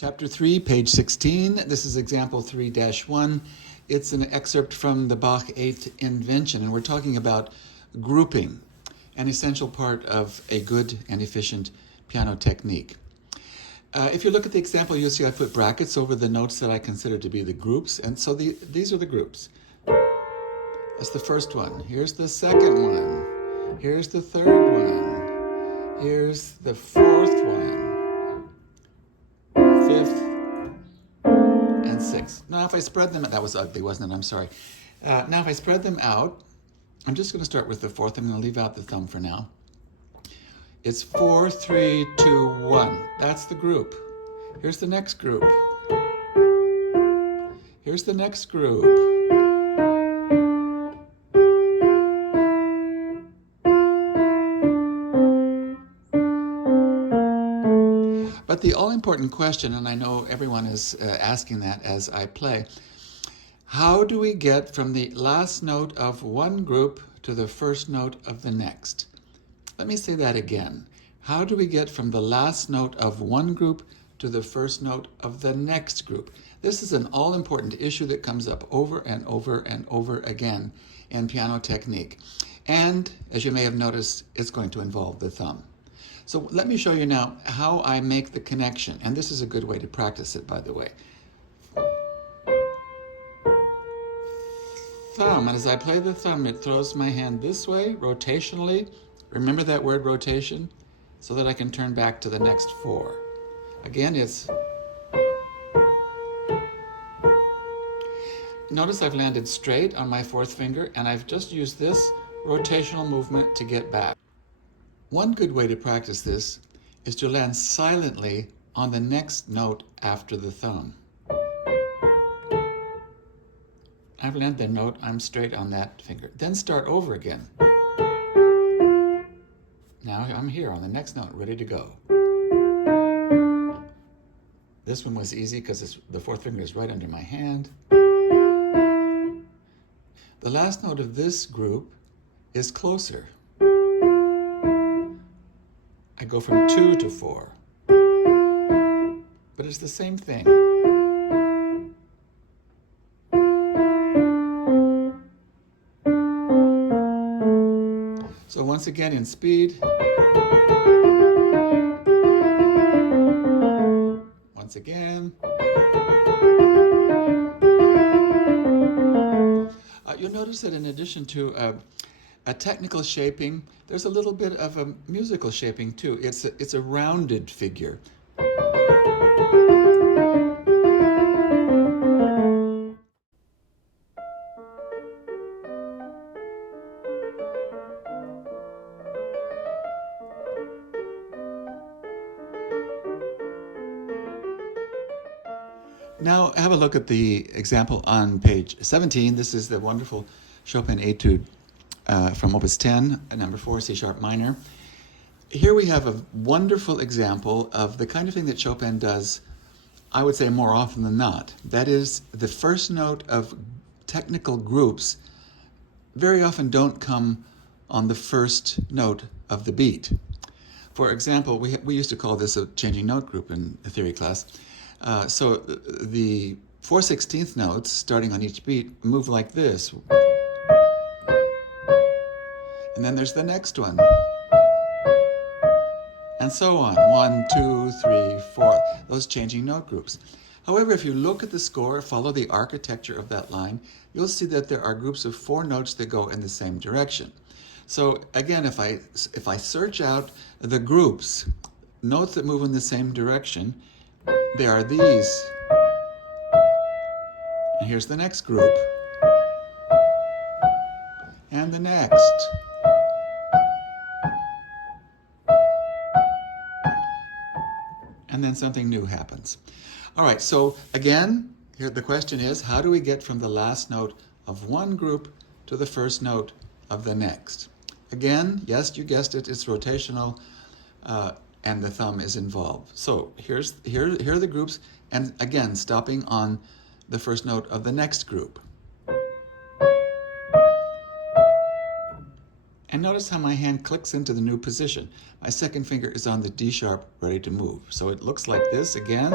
Chapter 3, page 16. This is example 3-1. It's an excerpt from the Bach 8th Invention, and we're talking about grouping, an essential part of a good and efficient piano technique. If you look at the example, you'll see I put brackets over the notes that I consider to be the groups, and so these are the groups. That's the first one. Here's the second one. Here's the third one. Here's the fourth one. Fifth, and sixth. Now if I spread them, that was ugly, wasn't it? I'm sorry. Now if I spread them out, I'm just going to start with the fourth. I'm going to leave out the thumb for now. It's 4, 3, 2, 1. That's the group. Here's the next group. Here's the next group. But the all-important question, and I know everyone is asking that as I play, how do we get from the last note of one group to the first note of the next? Let me say that again. How do we get from the last note of one group to the first note of the next group? This is an all-important issue that comes up over and over and over again in piano technique. And as you may have noticed, it's going to involve the thumb. So let me show you now how I make the connection. And this is a good way to practice it, by the way. Thumb, and as I play the thumb, it throws my hand this way, rotationally. Remember that word rotation? So that I can turn back to the next 4. Again, it's... Notice I've landed straight on my 4th finger, and I've just used this rotational movement to get back. One good way to practice this is to land silently on the next note after the thumb. I've landed the note, I'm straight on that finger. Then start over again. Now I'm here on the next note, ready to go. This one was easy because the 4th finger is right under my hand. The last note of this group is closer. I go from 2 to 4. But it's the same thing. So once again in speed. Once again. You'll notice that in addition to a technical shaping, there's a little bit of a musical shaping too. It's a rounded figure. Now have a look at the example on page 17. This is the wonderful Chopin Etude from Opus 10, number 4, C sharp minor. Here we have a wonderful example of the kind of thing that Chopin does, I would say more often than not. That is, the first note of technical groups very often don't come on the first note of the beat. For example, we used to call this a changing note group in a theory class. So the 4/16 notes, starting on each beat, move like this. And then there's the next one. And so on. 1, 2, 3, 4. Those changing note groups. However, if you look at the score, follow the architecture of that line, you'll see that there are groups of 4 notes that go in the same direction. So again, if I search out the groups, notes that move in the same direction, there are these. And here's the next group. And the next. And then something new happens. All right, so again, here the question is, how do we get from the last note of one group to the first note of the next? Again, yes, you guessed it, it's rotational, and the thumb is involved. So here are the groups, and again, stopping on the first note of the next group. And notice how my hand clicks into the new position. My second finger is on the D sharp, ready to move. So it looks like this again.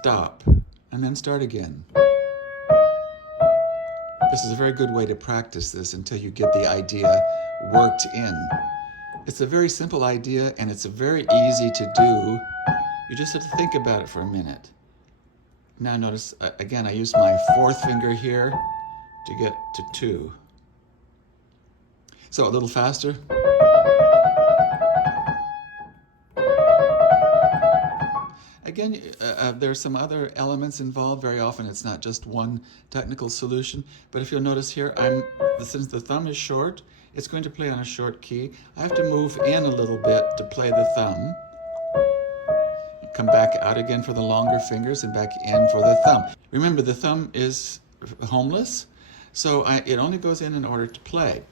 stop, and then start again. This is a very good way to practice this until you get the idea worked in. It's a very simple idea, and it's very easy to do. You just have to think about it for a minute. Now notice, again, I use my fourth finger here to get to 2. So a little faster. Again, there's some other elements involved. Very often it's not just one technical solution. But if you'll notice here, since the thumb is short, it's going to play on a short key. I have to move in a little bit to play the thumb. Come back out again for the longer fingers and back in for the thumb. Remember, the thumb is homeless, so it only goes in order to play.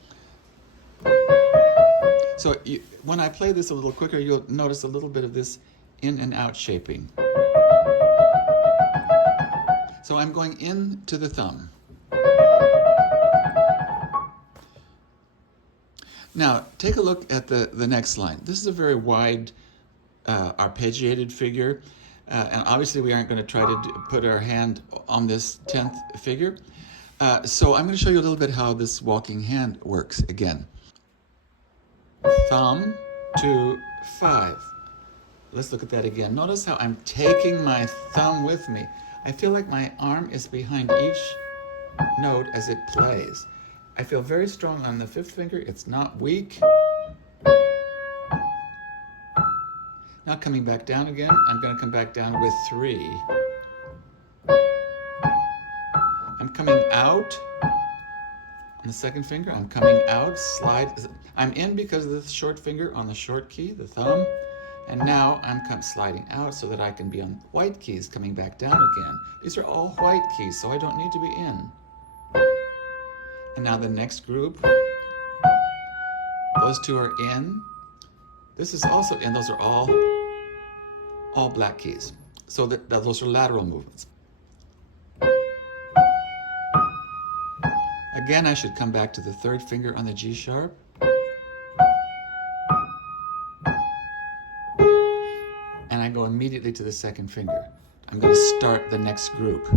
So when I play this a little quicker, you'll notice a little bit of this in and out shaping. So I'm going into the thumb. Now, take a look at the next line. This is a very wide arpeggiated figure, and obviously we aren't going to try to put our hand on this 10th figure. So I'm going to show you a little bit how this walking hand works again. Thumb, 2, 5. Let's look at that again. Notice how I'm taking my thumb with me. I feel like my arm is behind each note as it plays. I feel very strong on the 5th finger. It's not weak. Now coming back down again, I'm going to come back down with 3. I'm coming out on the 2nd finger. I'm coming out, slide. I'm in because of the short finger on the short key, the thumb. And now I'm sliding out so that I can be on white keys, coming back down again. These are all white keys, so I don't need to be in. And now the next group, those 2 are in. This is also in. Those are all black keys. So those are lateral movements. Again, I should come back to the 3rd finger on the G sharp. And I go immediately to the 2nd finger. I'm going to start the next group.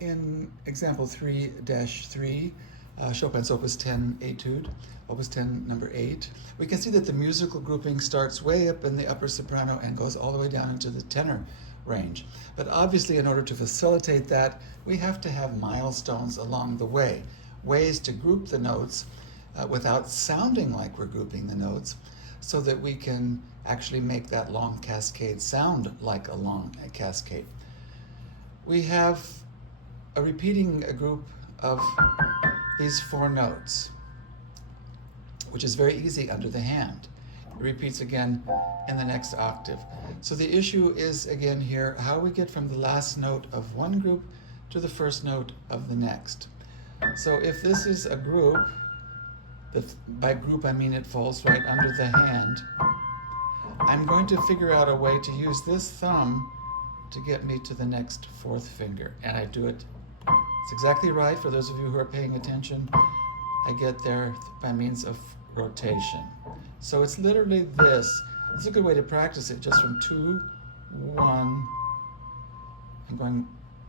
In example 3-3, Chopin's Opus 10 Etude, Opus 10 number 8, we can see that the musical grouping starts way up in the upper soprano and goes all the way down into the tenor range. But obviously, in order to facilitate that, we have to have milestones along the way, ways to group the notes without sounding like we're grouping the notes, so that we can actually make that long cascade sound like a long cascade. We have a repeating group of these 4 notes, which is very easy under the hand. It repeats again in the next octave. So the issue is, again here, how we get from the last note of one group to the first note of the next. So if this is a group, by group I mean it falls right under the hand, I'm going to figure out a way to use this thumb to get me to the next 4th finger. And I do it, it's exactly right for those of you who are paying attention. I get there by means of rotation. So it's literally this. It's a good way to practice it, just from 2, 1.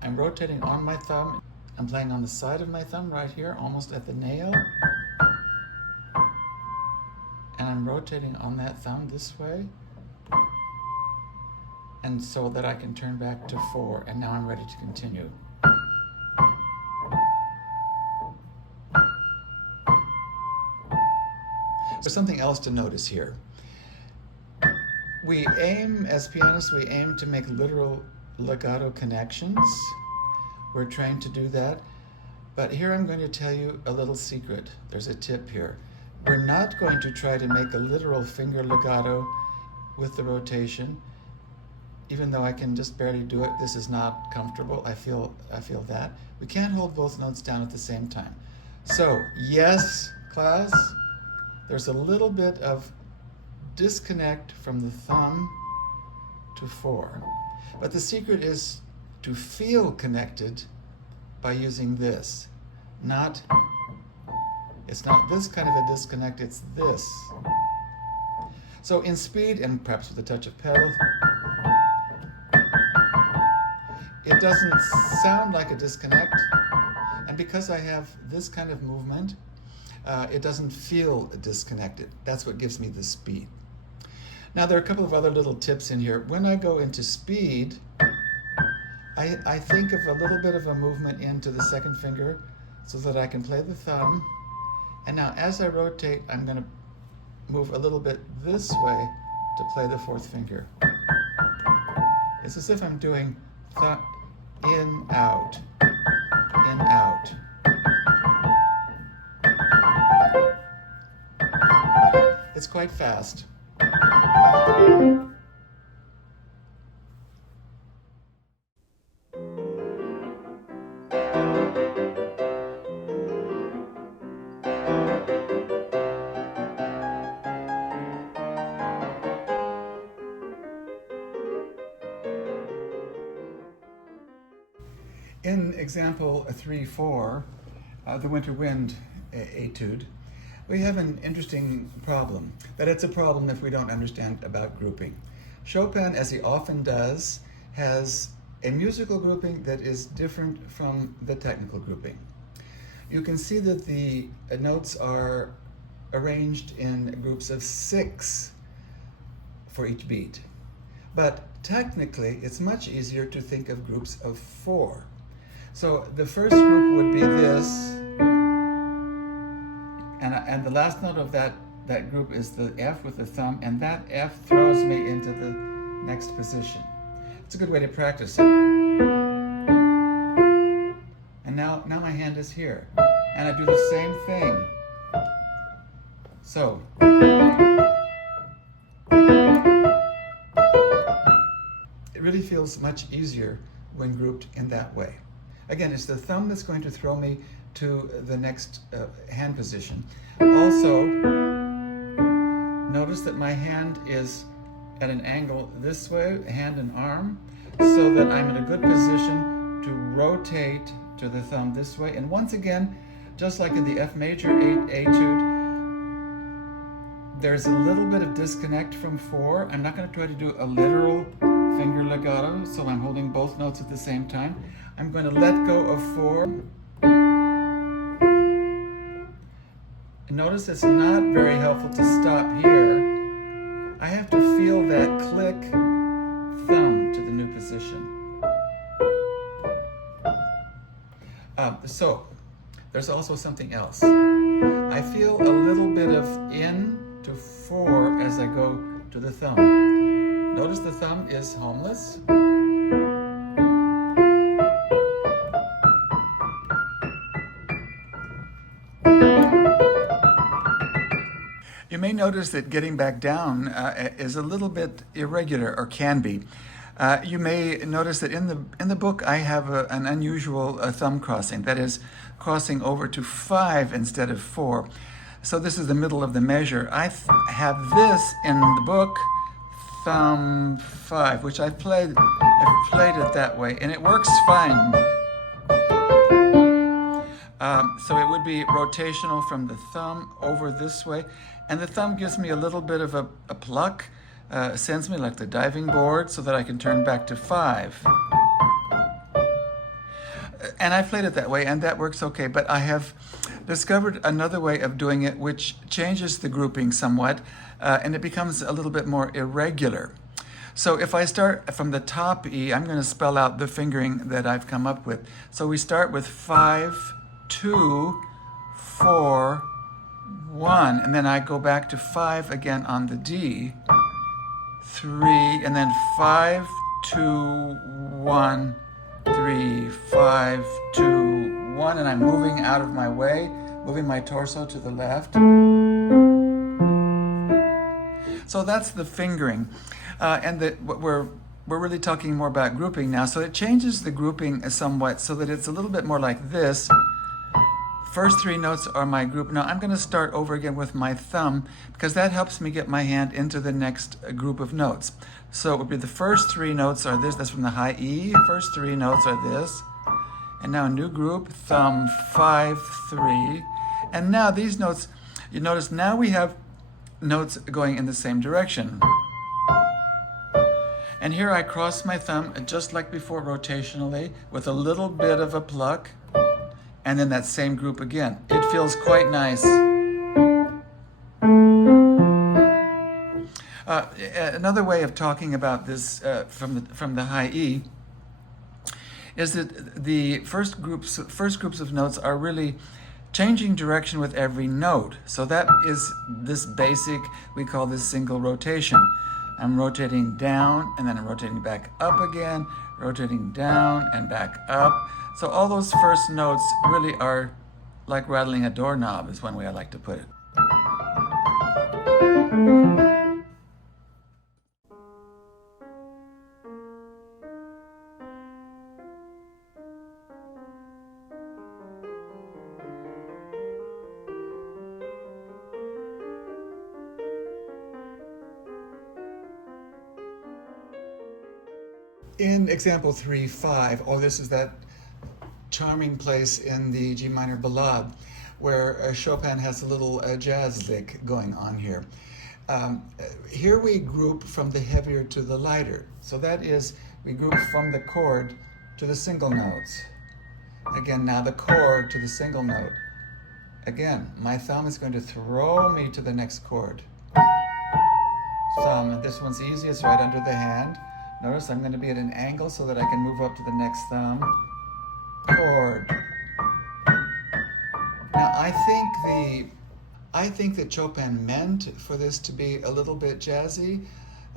I'm rotating on my thumb. I'm playing on the side of my thumb right here, almost at the nail. And I'm rotating on that thumb this way. And so that I can turn back to 4, and now I'm ready to continue. There's something else to notice here. We aim, as pianists, we aim to make literal legato connections. We're trained to do that. But here I'm going to tell you a little secret. There's a tip here. We're not going to try to make a literal finger legato with the rotation. Even though I can just barely do it, this is not comfortable. I feel that. We can't hold both notes down at the same time. So, yes, class, there's a little bit of disconnect from the thumb to 4. But the secret is to feel connected by using this. It's not this kind of a disconnect, it's this. So in speed, and perhaps with a touch of pedal, it doesn't sound like a disconnect. And because I have this kind of movement, it doesn't feel disconnected. That's what gives me the speed. Now there are a couple of other little tips in here. When I go into speed, I think of a little bit of a movement into the second finger so that I can play the thumb. And now as I rotate, I'm going to move a little bit this way to play the fourth finger. It's as if I'm doing in, out, in, out. It's quite fast. In example 3-4, the Winter Wind etude, we have an interesting problem, but it's a problem if we don't understand about grouping. Chopin, as he often does, has a musical grouping that is different from the technical grouping. You can see that the notes are arranged in groups of 6 for each beat. But technically, it's much easier to think of groups of 4. So the first group would be this, and the last note of that group is the F with the thumb, and that F throws me into the next position. It's a good way to practice it. And now my hand is here, and I do the same thing. So, it really feels much easier when grouped in that way. Again, it's the thumb that's going to throw me to the next hand position. Also, notice that my hand is at an angle this way, hand and arm, so that I'm in a good position to rotate to the thumb this way. And once again, just like in the F major etude, there's a little bit of disconnect from 4. I'm not going to try to do a literal finger legato, so I'm holding both notes at the same time. I'm going to let go of 4. Notice it's not very helpful to stop here. I have to feel that click thumb to the new position. So, there's also something else. I feel a little bit of in to 4 as I go to the thumb. Notice the thumb is homeless. You may notice that getting back down is a little bit irregular, or can be. You may notice that in the book I have an unusual thumb crossing, that is, crossing over to 5 instead of 4. So this is the middle of the measure. I have this in the book, thumb 5, which I've played it that way, and it works fine. So it would be rotational from the thumb over this way, and the thumb gives me a little bit of a pluck, sends me like the diving board so that I can turn back to 5. And I played it that way, and that works okay, but I have discovered another way of doing it which changes the grouping somewhat, and it becomes a little bit more irregular. So if I start from the top E, I'm going to spell out the fingering that I've come up with. So we start with 5, 2, 4, 1, and then I go back to 5 again on the D, 3, and then 5, 2, 1, 3, 5, 2, 1, and I'm moving out of my way, moving my torso to the left. So that's the fingering. We're really talking more about grouping now. So it changes the grouping somewhat so that it's a little bit more like this. First three notes are my group. Now I'm going to start over again with my thumb because that helps me get my hand into the next group of notes. So it would be the first three notes are this. That's from the high E. First three notes are this. And now a new group, thumb, 5, 3. And now these notes, you notice now we have notes going in the same direction. And here I cross my thumb just like before rotationally with a little bit of a pluck. And then that same group again. It feels quite nice. Another way of talking about this from the high E is that the first groups of notes are really changing direction with every note. So that is this basic, we call this single rotation. I'm rotating down and then I'm rotating back up again, rotating down and back up. So all those first notes really are like rattling a doorknob is one way I like to put it. In example 3-5, this is that charming place in the G minor ballade where Chopin has a little jazz lick going on here. Here we group from the heavier to the lighter. So that is, we group from the chord to the single notes. Again, now the chord to the single note. Again, my thumb is going to throw me to the next chord. Thumb, this one's easy, it's right under the hand. Notice I'm going to be at an angle so that I can move up to the next thumb. Chord. Now I think that Chopin meant for this to be a little bit jazzy,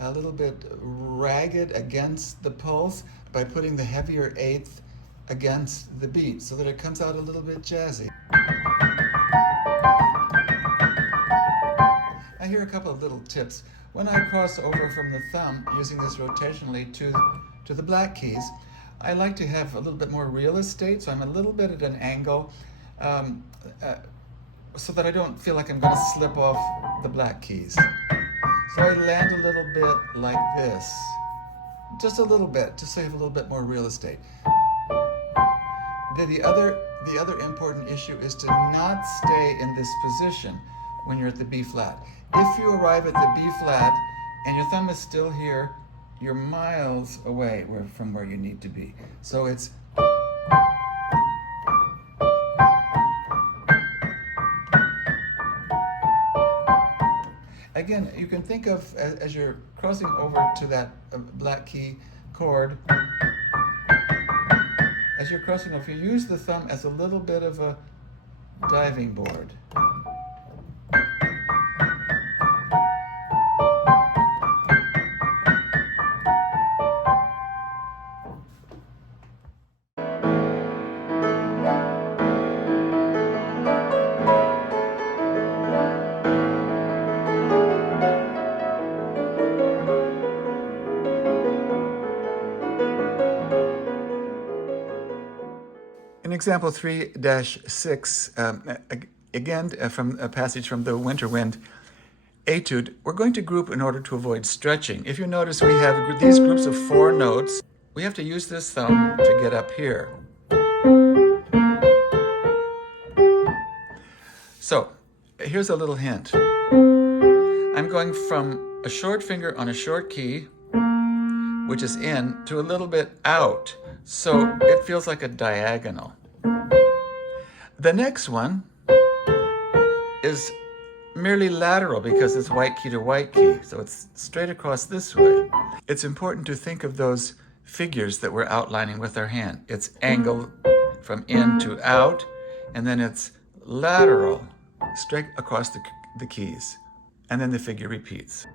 a little bit ragged against the pulse by putting the heavier eighth against the beat so that it comes out a little bit jazzy. Now here are a couple of little tips. When I cross over from the thumb using this rotationally to the black keys, I like to have a little bit more real estate, so I'm a little bit at an angle so that I don't feel like I'm going to slip off the black keys. So I land a little bit like this, just a little bit, just so you have a little bit more real estate. The other important issue is to not stay in this position when you're at the B flat. If you arrive at the B flat and your thumb is still here, you're miles away from where you need to be. So it's again, you can think of as you're crossing over to that black key chord, as you're crossing over, you use the thumb as a little bit of a diving board. In example 3-6, again from a passage from the Winter Wind Etude, we're going to group in order to avoid stretching. If you notice, we have these groups of 4 notes. We have to use this thumb to get up here. So here's a little hint. I'm going from a short finger on a short key, which is in, to a little bit out. So it feels like a diagonal. The next one is merely lateral because it's white key to white key. So it's straight across this way. It's important to think of those figures that we're outlining with our hand. It's angle from in to out, and then it's lateral, straight across the keys. And then the figure repeats.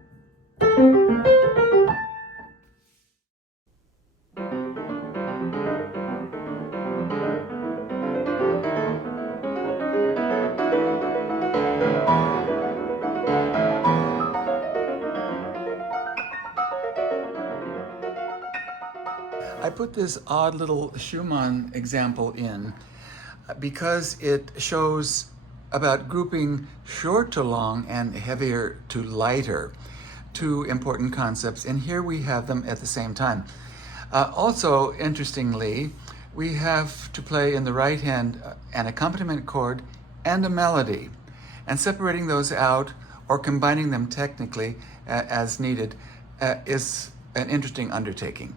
I put this odd little Schumann example in because it shows about grouping short to long and heavier to lighter, two important concepts, and here we have them at the same time. Also, interestingly, we have to play in the right hand an accompaniment chord and a melody, and separating those out or combining them technically as needed is an interesting undertaking.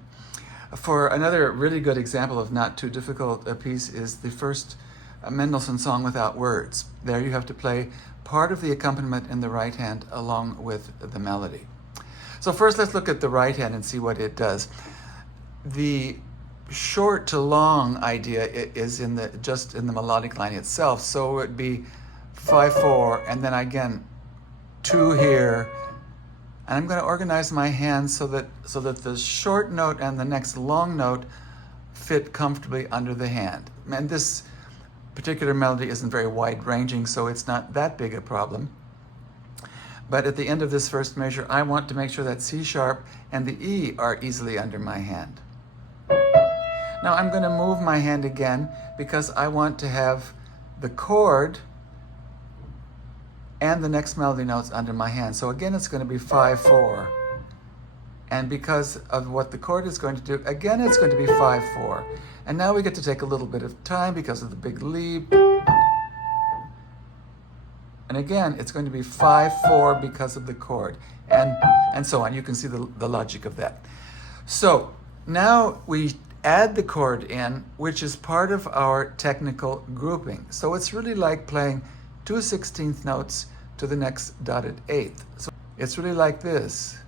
For another really good example of not too difficult a piece is the first Mendelssohn song without words. There you have to play part of the accompaniment in the right hand along with the melody. So first let's look at the right hand and see what it does. The short to long idea is just in the melodic line itself, so it would be 5-4 and then again 2 here. And I'm going to organize my hands so that the short note and the next long note fit comfortably under the hand. And this particular melody isn't very wide-ranging, so it's not that big a problem. But at the end of this first measure, I want to make sure that C sharp and the E are easily under my hand. Now I'm going to move my hand again because I want to have the chord and the next melody notes under my hand. So again, it's going to be 5-4. And because of what the chord is going to do, again, it's going to be 5-4. And now we get to take a little bit of time because of the big leap. And again, it's going to be 5-4 because of the chord, and so on. You can see the logic of that. So now we add the chord in, which is part of our technical grouping. So it's really like playing 2 16th notes to the next dotted eighth. So it's really like this.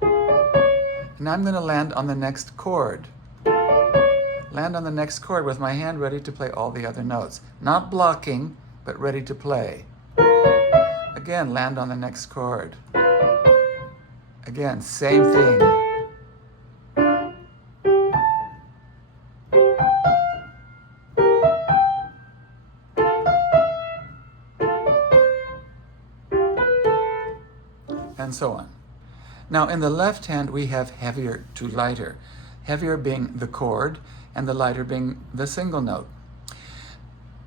And I'm going to land on the next chord. Land on the next chord with my hand ready to play all the other notes. Not blocking, but ready to play. Again, land on the next chord. Again, same thing. And so on. Now in the left hand we have heavier to lighter. Heavier being the chord and the lighter being the single note.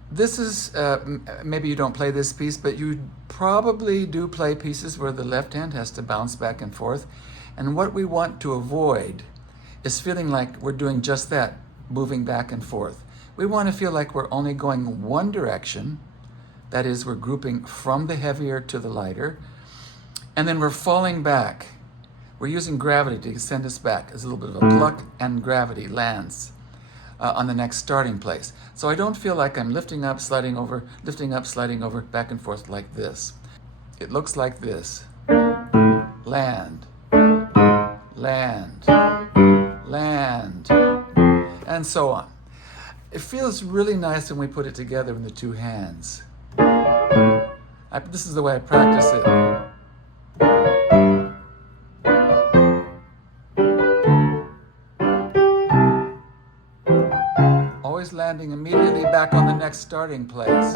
This is, maybe you don't play this piece, but you probably do play pieces where the left hand has to bounce back and forth. And what we want to avoid is feeling like we're doing just that, moving back and forth. We want to feel like we're only going one direction. That is, we're grouping from the heavier to the lighter. And then we're falling back. We're using gravity to send us back. There's a little bit of a pluck, and gravity lands on the next starting place. So I don't feel like I'm lifting up, sliding over, back and forth like this. It looks like this. Land, land, land, and so on. It feels really nice when we put it together in the two hands. This is the way I practice it. Always landing immediately back on the next starting place.